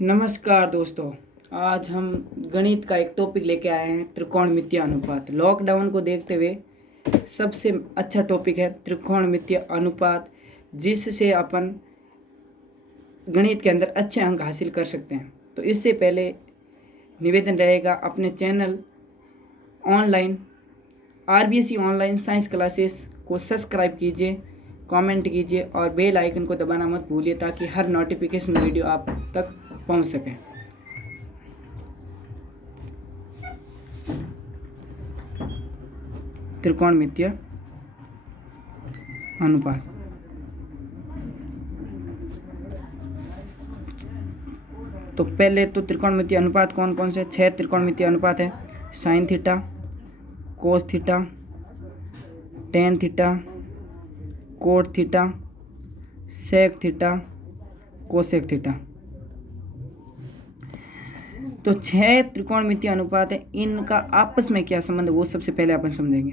नमस्कार दोस्तों, आज हम गणित का एक टॉपिक लेके आए हैं, त्रिकोणमितीय अनुपात। लॉकडाउन को देखते हुए सबसे अच्छा टॉपिक है त्रिकोणमितीय अनुपात, जिससे अपन गणित के अंदर अच्छे अंक हासिल कर सकते हैं। तो इससे पहले निवेदन रहेगा, अपने channel online RBSE online science classes को सब्सक्राइब कीजिए, कमेंट कीजिए और बेल आइकन को दबाना मत भूलिए, ताकि हर नोटिफिकेशन वीडियो आप तक पहुंच सके। त्रिकोणमितीय अनुपात। तो पहले तो त्रिकोणमितीय अनुपात कौन कौन से 6 त्रिकोणमितीय अनुपात है। Sin theta, cos theta, tan theta, cot theta, sec theta, cosec theta. तो 6 त्रिकोणमितीय अनुपात है, इनका आपस में क्या संबंध है वो सबसे पहले अपन समझेंगे।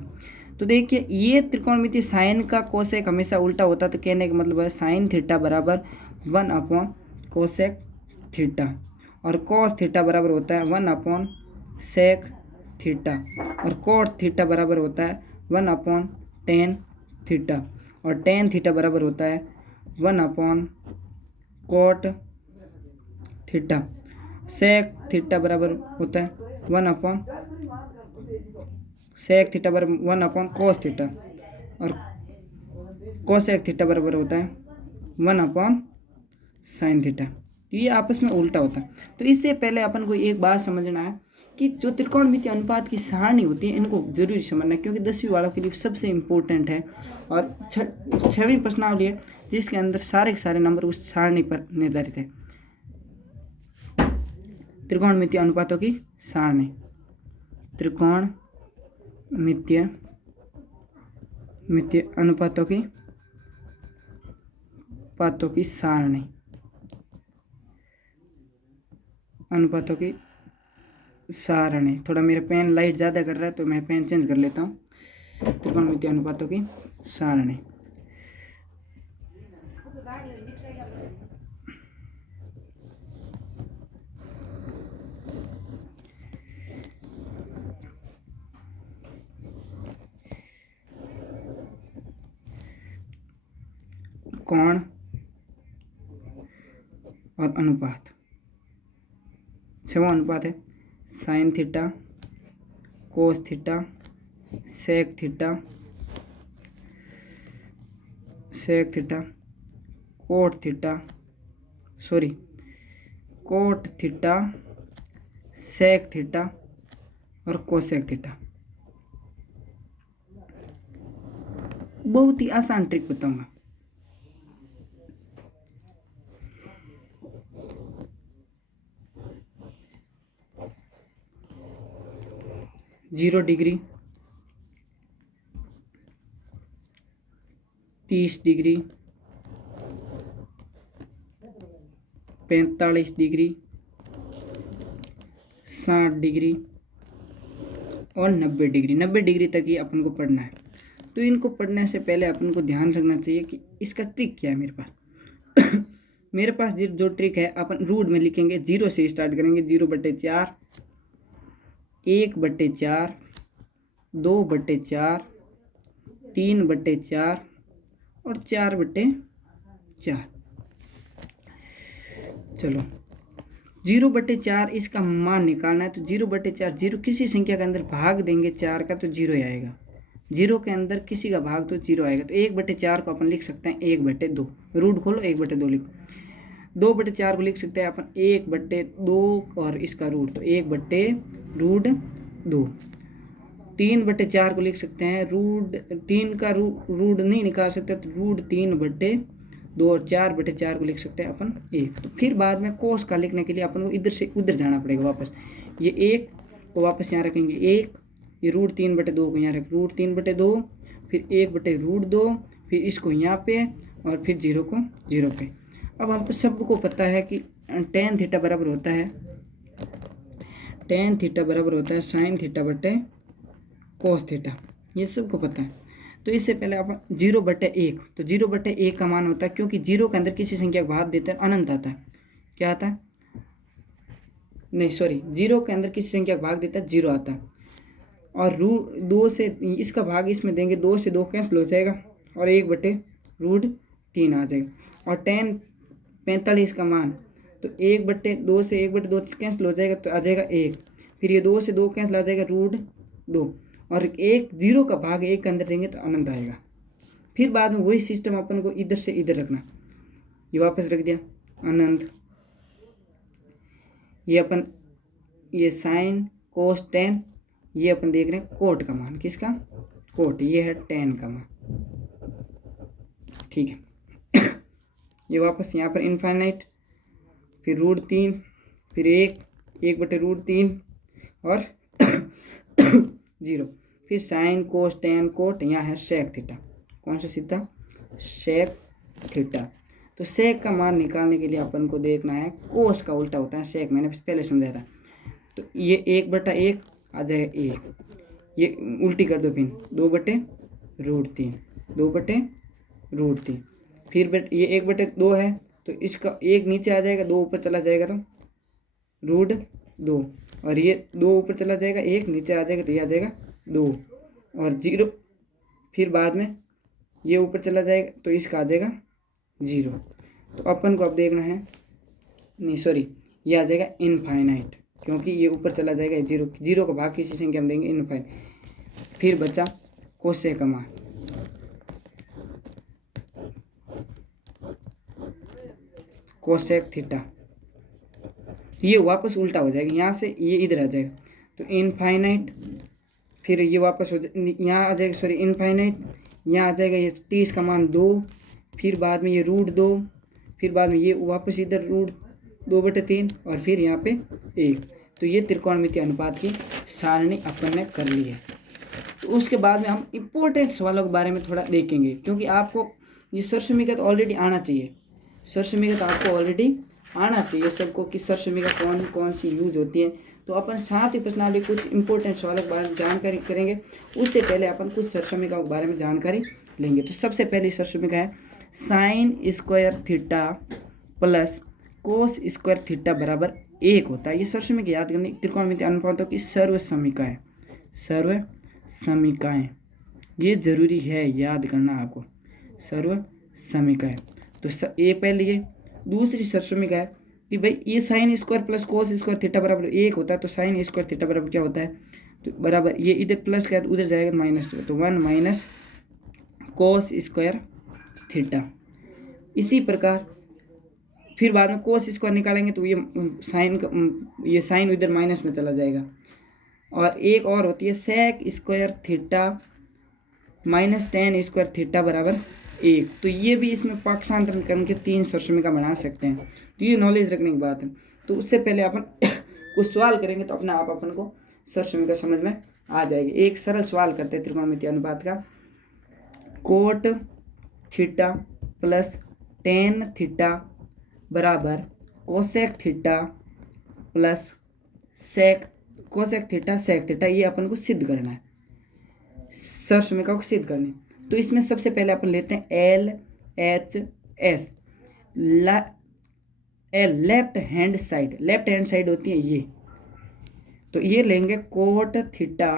तो देखिए, ये त्रिकोणमितीय साइन का कोसेक हमेशा उल्टा होता है, तो कहने का मतलब है साइन थीटा बराबर 1 अपॉन कोसेक थीटा, और कोस थीटा बराबर होता है 1 अपॉन सेक थीटा, और कोट थीटा बराबर होता है 1 अपॉन टेन थीटा, और टेन थीटा बराबर होता है 1 upon cot theta. Sec theta बराबर होता है 1 अपॉन सेक थीटा बराबर 1 अपॉन कोस थीटा, और कोसेक थीटा बराबर होता है 1 अपॉन साइन थीटा। तो ये आपस में उल्टा होता है। तो इससे पहले अपन को एक बात समझना है कि जो त्रिकोणमितीय अनुपात की सारणी होती है, इनको जरूरी समझना है, क्योंकि 10वीं वालों के लिए सबसे इम्पोर्टेंट है, और 6वीं प्रश्नावली है जिसके अंदर सारे के सारे नंबर उस सारणी पर निर्धारित है। त्रिकोणमितीय अनुपातों की सारणी। त्रिकोणमितीय अनुपातों की सारणी। अनुपातों की सारणी। थोड़ा मेरा पेन लाइट ज़्यादा कर रहा है, तो मैं पेन चेंज कर लेता हूँ। त्रिकोणमितीय अनुपातों की सारणी। कोण और अनुपात। 6वां अनुपात है sin theta, cos theta, sec theta, cot theta, sec theta और कोसेक थीटा। बहुत ही आसान ट्रिक बताऊंगा। Zero degree, 30 degree, 45 degree, 60 degree और 90 डिग्री। 90 डिग्री तक ही अपन को पढ़ना है। तो इनको पढ़ने से पहले अपन को ध्यान रखना चाहिए कि इसका ट्रिक क्या है मेरे पास। मेरे पास जो ट्रिक है, अपन रूट में लिखेंगे, 0 से स्टार्ट करेंगे। 0/4, 1/4, 2/4, 3/4 और 4/4। चलो, 0/4 इसका मान निकालना है। तो 0/4, 0 किसी संख्या के अंदर भाग देंगे 4 का तो 0 ही आएगा। 0 के अंदर किसी का भाग तो 0 आएगा। तो 1/4 को अपन लिख सकते हैं 1/2। रूट खोलो, 1/2 लिखो। 2/4 को लिख सकते हैं अपन 1/2 और इसका रूट, तो 1/√2। 3/4 को लिख सकते हैं ₹3 का रूट नहीं निकाल सकते, तो √3/2, और 4/4 को लिख सकते हैं अपन 1। तो फिर बाद में कोस का लिखने के लिए अपन को इधर से उधर जाना पड़ेगा वापस। ये 1 को वापस यहाँ रखेंगे 1, ये √3/2 को यहाँ रखें √3/2, फिर 1/√2, फिर इसको यहाँ पे, और फिर 0 को 0 पे। अब हमको सबको पता है कि टेन थीटा बराबर होता है साइन थीटा बटे कोस थीटा, ये सबको पता है। तो इससे पहले अपन 0/1, तो 0/1 का मान होता है, क्योंकि 0 के अंदर किसी संख्या को भाग देते हैं अनंत आता है। क्या आता है? नहीं सॉरी, 0 के अंदर किसी संख्या को भाग देता है 0 आता है। और दो से इसका भाग इसमें देंगे, 2 से 2 कैंसिल हो जाएगा और 1/√3 आ जाएगा। और 45 का मान, तो 1/2 से 1/2 कैंसिल हो जाएगा तो आ जाएगा 1। फिर ये 2 से 2 कैंसिल आ जाएगा √2। और 0 का भाग 1 के अंदर देंगे तो अनंत आएगा। फिर बाद में वही सिस्टम अपन को इधर से इधर रखना, ये वापस रख दिया अनंत। ये अपन ये साइन कोस टेन, ये अपन देख रहे हैं कोट का मान, किसका? कोट, ये है टेन का मान, ठीक है। ये वापस यहाँ पर इनफाइनाइट, फिर √3, फिर 1/√3 और 0, फिर साइन कोस टेन कोट, यहाँ है सेक थीटा। कौन सा सीधा? Sec theta. तो सेक का मान निकालने के लिए अपन को देखना है कोस का उल्टा होता है सेक, मैंने पहले समझाया था। तो ये 1/1 आ जाएगा 1, ये उल्टी कर दो, फिर 2/√3, 2/√3। फिर ये 1/2 है तो इसका 1 नीचे आ जाएगा, 2 ऊपर चला जाएगा तो √2, और ये 2 ऊपर चला जाएगा, 1 नीचे आ जाएगा तो ये आ जाएगा 2 और 0। फिर बाद में ये ऊपर चला जाएगा तो इसका आ जाएगा 0। तो अपन को अब देखना है, नहीं सॉरी, ये आ जाएगा इनफाइनाइट, क्योंकि ये ऊपर चला जाएगा 0 का भाग किसी संख्या में देंगे इनफाइनाइट। फिर बचा कोसेक का मान, कोसेक थीटा, ये वापस उल्टा हो जाएगा, यहाँ से ये इधर आ जाएगा तो इनफाइनाइट, फिर ये वापस हो यहाँ आ जाएगा, सॉरी इनफाइनाइट, यहाँ आ जाएगा ये 30 का मान 2, फिर बाद में ये √2, फिर बाद में ये वापस इधर √2/3 और फिर यहाँ पे 1। तो ये त्रिकोणमितीय अनुपात की सारणी अपन ने कर ली है। तो उसके बाद में हम इम्पोर्टेंट सवालों के बारे में थोड़ा देखेंगे, क्योंकि आपको ये सरसमीकरण ऑलरेडी आना चाहिए, सरसमीकरण आपको ऑलरेडी आना चाहिए सबको कि सरसमीकरण कौन कौन सी यूज होती है। तो अपन साथ ही प्रश्नावली कुछ इंपॉर्टेंट सवालों के बारे में जानकारी करेंगे। उससे पहले अपन कुछ सरसमीकरण के बारे में जानकारी लेंगे। तो सबसे पहली सरसमीकरण है sine square theta plus cos square theta बराबर 1 होता है। ये सरसमीकरण याद करनी, त्रिकोणमितीय अनुपातों की सर्व समीकरण, सर्व समीकरण ये जरूरी है याद करना आपको, सर्व समीकरण। तो ये पहले ये दूसरी सरसमीकरण है कि भाई ये sine square plus cos square theta बराबर 1 होता है। तो साइन स्क्वायर थीटा बराबर क्या होता है? तो बराबर ये इधर प्लस का उधर जाएगा माइनस, तो 1 माइनस कोस स्क्वायर थीटा। इसी प्रकार फिर बाद में कोस स्क्वायर निकालेंगे तो ये साइन इधर माइनस में चला जाएगा। और एक और होती है sec square theta minus tan square theta बराबर 1। तो ये भी इसमें पाक्षांतरण करके 3 सरसमीकरण बना सकते हैं। तो ये नॉलेज रखने की बात है। तो उससे पहले अपन कुछ सवाल करेंगे तो अपने आप अपन को सरसमीकरण समझ में आ जाएगी। एक सरल सवाल करते हैं त्रिकोणमितीय अनुपात का। Cot theta plus tan theta बराबर cosec theta plus sec, cosec theta sec theta, ये अपन को सिद्ध करना है, सरसमीकरण को सिद्ध करनी। तो इसमें सबसे पहले अपन लेते हैं LHS, लेफ्ट हैंड साइड होती है ये। तो ये लेंगे coat theta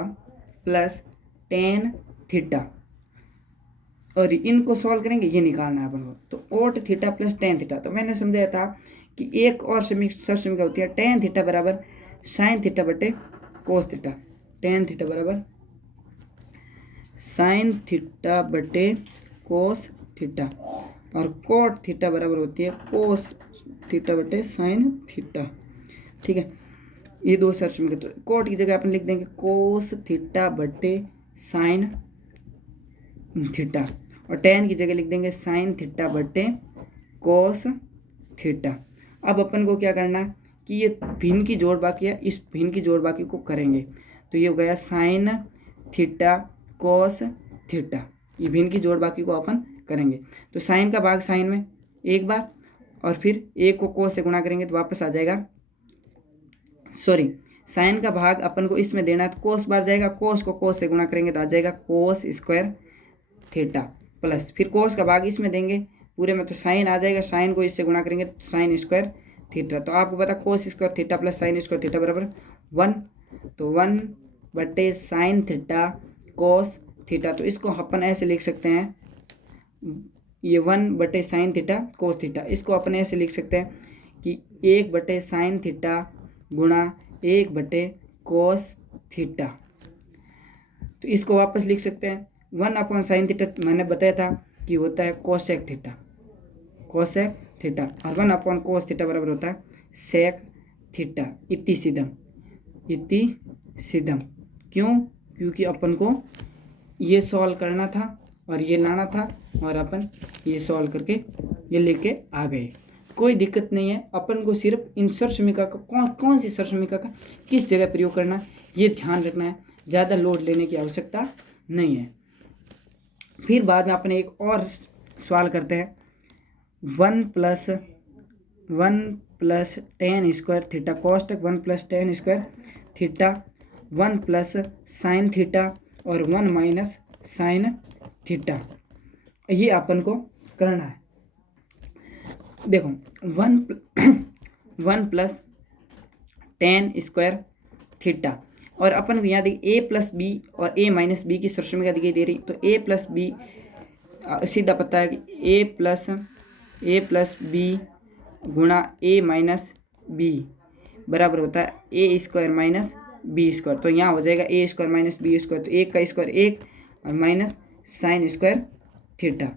plus tan theta और इनको सॉल्व करेंगे, ये निकालना है अपन को। तो coat theta plus tan theta, तो मैंने समझाया था कि एक और सरसमीकरण होती है टेन थीटा बराबर साइन थीटा बटे कोस थीटा, टेन थीटा बराबर साइन थीटा बटे कोस थीटा, और कोट थीटा बराबर होती है कोस थीटा बटे साइन थीटा। ठीक है, ये दो सरसमीकरण। तो कोट की जगह अपन लिख देंगे कोस थीटा बटे साइन थीटा, और टेन की जगह लिख देंगे साइन थीटा बटे कोस थीटा। अब अपन को क्या करना है कि ये भिन्न की जोड़ बाकी है, इस भिन्न की जोड़ बाकी को करेंगे। तो ये हो गया साइन थीटा कोस थीटा, ये भिन्न की जोड़ बाकी को अपन करेंगे। तो साइन का भाग साइन में एक बार, और फिर एक को कोस से गुणा करेंगे तो वापस आ जाएगा, सॉरी साइन का भाग अपन को इसमें देना है तो कोस बार जाएगा, कोस को कोस से गुणा करेंगे तो आ जाएगा कोस स्क्वायर थीटा प्लस फिर कोस का भाग इसमें देंगे पूरे में, तो साइन आ जाएगा, साइन को इससे गुणा करेंगे तो साइन स्क्वायर थीटा। तो आपको पता cos square theta plus sine square theta बराबर 1, तो 1/साइन थीटा कोस थीटा। तो इसको अपन ऐसे लिख सकते हैं, ये 1/साइन थीटा कोस थीटा, इसको अपन ऐसे लिख सकते हैं कि 1/साइन थीटा गुणा 1/कोस थीटा। तो इसको वापस लिख सकते हैं 1/साइन थीटा, मैंने बताया था कि होता है कोसेक थीटा, कोसेक थीटा, और 1/कोस थीटा बराबर होता है सेक थीटा। इति सीधम। क्यों? क्योंकि अपन को ये सॉल्व करना था और ये लाना था, और अपन ये सॉल्व करके ये लेके आ गए। कोई दिक्कत नहीं है, अपन को सिर्फ इन सर्वसमीका का कौन सी सर्वसमीका का किस जगह प्रयोग करना है ये ध्यान रखना है, ज़्यादा लोड लेने की आवश्यकता नहीं है। फिर बाद में अपने एक और सवाल करते हैं, 1+tan स्क्वायर थीटा कोष्टक 1+tan स्क्वायर थीटा 1+साइन थीटा और 1 - साइन थीटा, ये अपन को करना है। देखो 1+tan स्क्वायर थीटा, और अपन को यहाँ देखिए a+b और a-b की सर्वसमीका दिखाई दे रही, तो a+b सीधा पता है कि a+b गुणा a-b बराबर होता है a² - b²। तो यहाँ हो जाएगा a² - b², तो 1 का स्क्वायर 1 और माइनस साइन स्क्वायर थीटा।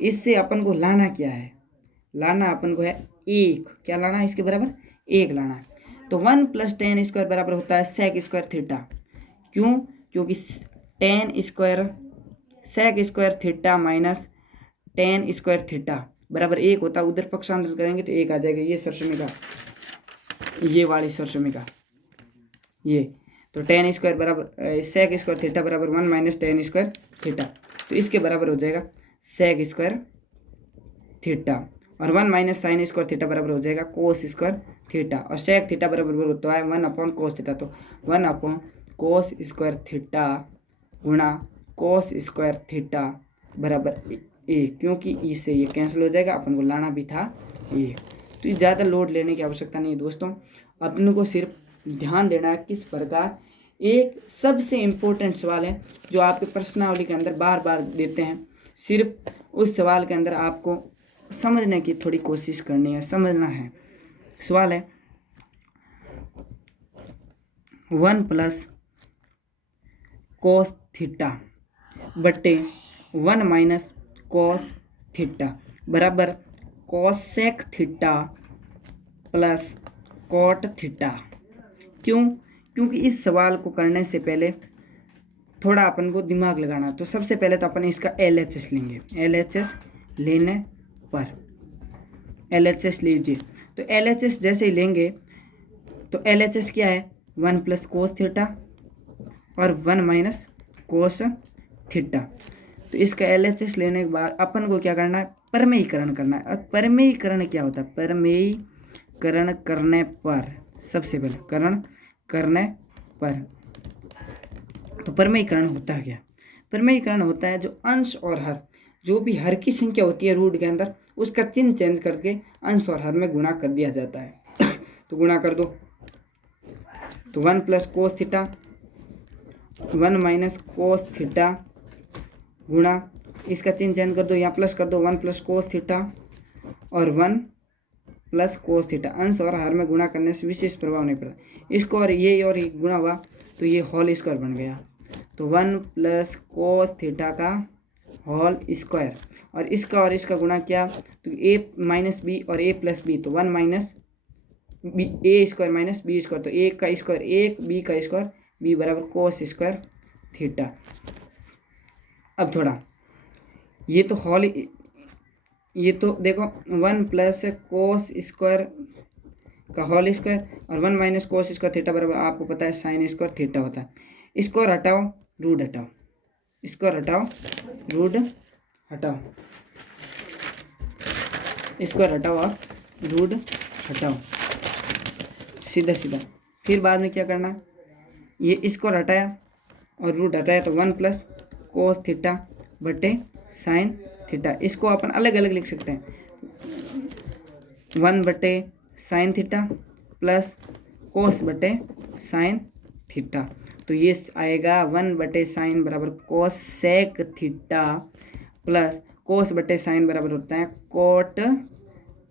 इससे अपन को लाना क्या है? लाना अपन को है 1, क्या लाना है इसके बराबर 1 लाना है। तो 1+tan स्क्वायर बराबर होता है सेक स्क्वायर थीटा। क्यों? क्योंकि tan square sec square theta minus tan square theta बराबर 1 होता है। उधर पक्षांतर करेंगे तो 1 आ जाएगा। ये सर्वसमीका, ये वाली सर्वसमीका, ये तो tan स्क्वायर बराबर सेक स्क्वायर थीटा बराबर 1 - tan स्क्वायर थीटा, तो इसके बराबर हो जाएगा सेक स्क्वायर थीटा, और 1 - साइन स्क्वायर थीटा बराबर हो जाएगा कोस स्क्वायर थीटा, और सेक थीटा बराबर होता है 1/कोस थीटा। तो 1/कोस स्क्वायर थीटा गुणा कोस स्क्वायर थीटा बराबर 1, क्योंकि इससे ये कैंसिल हो जाएगा, अपन को लाना भी था 1। तो ज़्यादा लोड लेने की आवश्यकता नहीं है दोस्तों, अपन को सिर्फ ध्यान देना है किस प्रकार। एक सबसे इम्पोर्टेंट सवाल है जो आपके प्रश्नावली के अंदर बार बार देते हैं, सिर्फ उस सवाल के अंदर आपको समझने की थोड़ी कोशिश करनी है, समझना है। सवाल है 1+cos थीटा बटे 1 - cos थीटा बराबर cosec theta plus cot theta. क्यों? क्योंकि इस सवाल को करने से पहले थोड़ा अपन को दिमाग लगाना। तो सबसे पहले तो अपन इसका LHS लेंगे। LHS लेने पर LHS लीजिए, तो LHS जैसे ही लेंगे तो LHS क्या है 1+cos थीटा और 1 - cos थीटा। तो इसका LHS लेने के बाद अपन को क्या करना है, परमेयीकरण करना है। और परमेयीकरण क्या होता है? परमेयीकरण करने पर, सबसे पहले करण करने पर, तो परमेयीकरण होता है क्या? परमेयीकरण होता है जो अंश और हर, जो भी हर की संख्या होती है रूट के अंदर, उसका चिन्ह चेंज करके अंश और हर में गुणा कर दिया जाता है। तो गुणा कर दो, तो 1+cos थीटा 1 - cos थीटा गुणा इसका चिन्ह चेंज कर दो, यहाँ प्लस कर दो 1+cos थीटा और 1+cos थीटा। अंश और हर में गुणा करने से विशेष प्रभाव नहीं पड़ता। इसको और ये गुणा हुआ तो ये होल स्क्वायर बन गया। तो 1+cos थीटा का होल स्क्वायर, और इसका गुणा किया तो a-b और a+b, तो 1 - a² - b², तो 1 का स्क्वायर 1, b का स्क्वायर b बराबर cos स्क्वायर थीटा। अब थोड़ा ये तो देखो 1+cos स्क्वायर का होल स्क्वायर और 1 - cos स्क्वायर थीटा बराबर आपको पता है साइन स्क्वायर थीटा होता है। स्क्वायर हटाओ रूट हटाओ, स्क्वायर हटाओ रूट हटाओ, स्क्वायर हटाओ और रूट हटाओ, सीधा सीधा। फिर बाद में क्या करना, ये स्क्वायर हटाया और रूट हटाया, तो 1+cos थीटा बटे साइन थीटा। इसको अपन अलग अलग लिख सकते हैं, 1 बटे साइन थीटा प्लस कोस बटे साइन थीटा। तो ये आएगा 1 बटे साइन बराबर कोस सेक थीटा प्लस कोस बटे साइन बराबर होता है कोट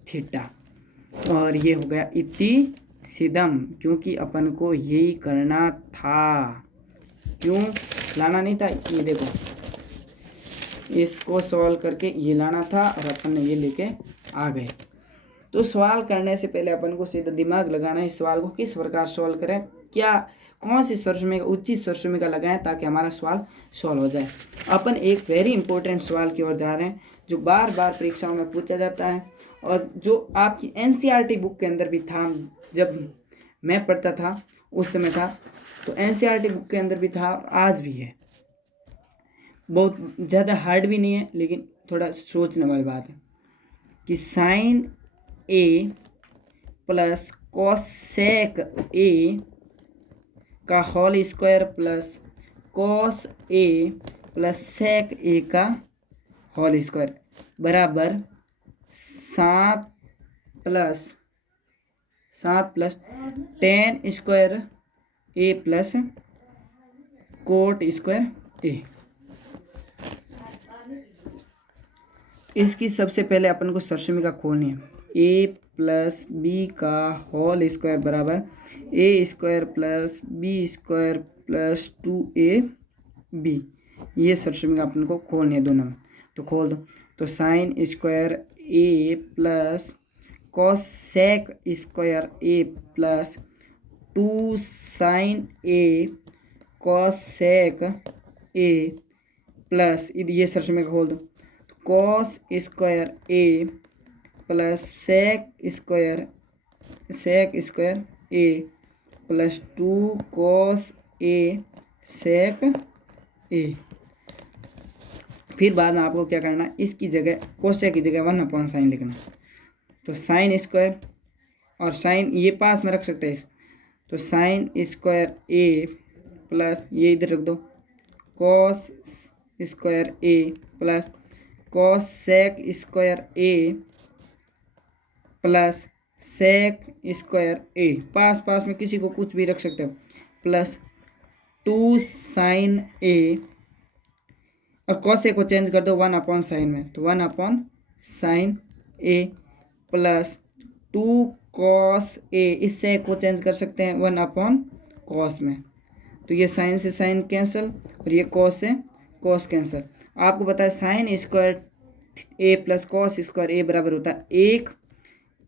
थीटा। और ये हो गया इति सिदम, क्योंकि अपन को यही करना था, क्यों लाना नहीं था। ये देखो, इसको सॉल्व करके ये लाना था और अपन ने ये लेके आ गए। तो सवाल करने से पहले अपन को सीधा दिमाग लगाना है, इस सवाल को किस प्रकार सॉल्व करें, क्या कौन सी स्वरसमीका उचित स्वरसमीका लगाएं ताकि हमारा सवाल सॉल्व हो जाए। अपन एक वेरी इंपॉर्टेंट सवाल की ओर जा रहे हैं जो बार बार परीक्षाओं में पूछा जाता है और जो आपकी एनसीईआरटी बुक के अंदर भी था, जब मैं पढ़ता था उस समय था, तो एनसीईआरटी बुक के अंदर भी था, आज भी है। बहुत ज़्यादा हार्ड भी नहीं है, लेकिन थोड़ा सोचने वाली बात है कि sine A plus cosec A का whole square plus cos A plus sec A का होल स्क्वायर बराबर 7 plus tan square A plus cot square A. इसकी सबसे पहले अपन को स्वरसमीका खोलनी है। ए प्लस बी का होल स्क्वायर बराबर A square plus B square plus 2ab, ये स्वरसमीका अपन को खोलनी है दोनों में। तो खोल दो। तो sine square A plus cos sec square A plus 2 sign A cos sec A plus ये स्वरसमीका खोल दो। Cos square A plus sec square A plus 2 cos A सेक ए। फिर बाद में आपको क्या करना है, इसकी जगह कोसेक की जगह 1/sin लिखना। तो साइन स्क्वायर और साइन ये पास में रख सकते हैं, तो साइन स्क्वायर ए प्लस ये इधर रख दो cos square A plus cos sec square A plus sec square ए, पास पास में किसी को कुछ भी रख सकते हो, प्लस 2 साइन ए और कॉस ए को चेंज कर दो 1/sin में, तो 1/sin A plus 2 cos A, इस सेक को चेंज कर सकते हैं 1/cos में, तो ये साइन से साइन कैंसिल और ये कॉस से कॉस कैंसिल। आपको पता है sine square A plus cos square ए बराबर होता है 1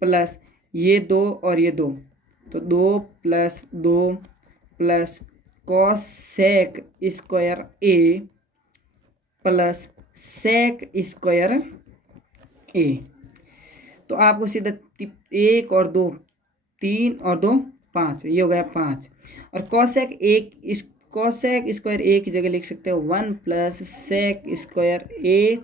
प्लस ये 2 और ये 2, तो 2 plus 2 plus cos sec square A plus sec square A. तो आपको सीधा 1 और 2 3 और 2 5, ये हो गया 5। और कॉसेक स्क्वायर ए की जगह लिख सकते हो 1 plus sec square A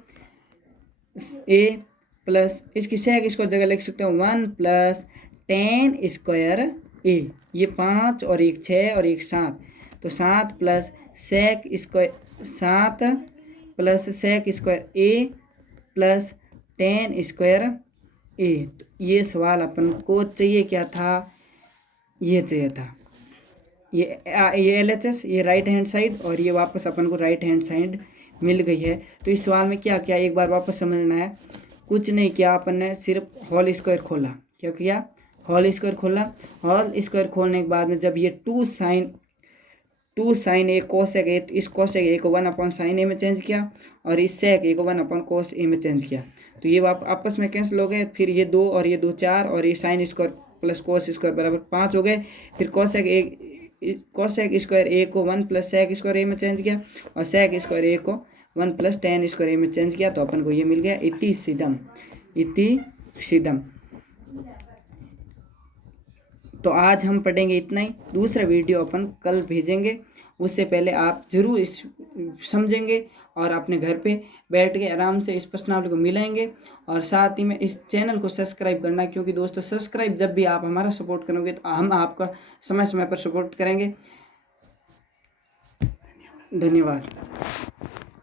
plus इसकी सेक स्क्वायर जगह लिख सकते हो 1 प्लस टेन स्क्वायर ए, ये 5 और 1 6 और 1 7, तो 7 plus sec square 7 plus sec square A plus tan square A. तो ये सवाल अपन को चाहिए क्या था, ये चाहिए था ये LHS, ये राइट हैंड साइड, और ये वापस अपन को राइट हैंड साइड मिल गई है। तो इस सवाल में क्या क्या एक बार वापस समझना है, कुछ नहीं किया अपन ने, सिर्फ होल स्क्वायर खोला। क्या किया, होल स्क्वायर खोला। होल स्क्वायर खोलने के बाद में जब ये 2 साइन ए कोसेक ए, इस कोसेक ए को 1/sin ए में चेंज किया और इस सेक ए को 1/cos ए में चेंज किया, तो ये आपस में कैंसिल हो गए। फिर ये 2 और ये 2 4 और ये sine square plus cos square बराबर 5 हो गए। फिर कोसेक स्क्वायर ए को 1 प्लस सेक स्क्वायर ए में चेंज किया और सेक स्क्वायर ए को 1 प्लस टेन स्क्वायर ए में चेंज किया, तो अपन को ये मिल गया इति सिदम। तो आज हम पढ़ेंगे इतना ही, दूसरा वीडियो अपन कल भेजेंगे। उससे पहले आप जरूर इस समझेंगे और अपने घर पे बैठ के आराम से इस प्रश्नावली को मिलाएंगे, और साथ ही में इस चैनल को सब्सक्राइब करना, क्योंकि दोस्तों सब्सक्राइब जब भी आप हमारा सपोर्ट करोगे तो हम आपका समय समय पर सपोर्ट करेंगे। धन्यवाद।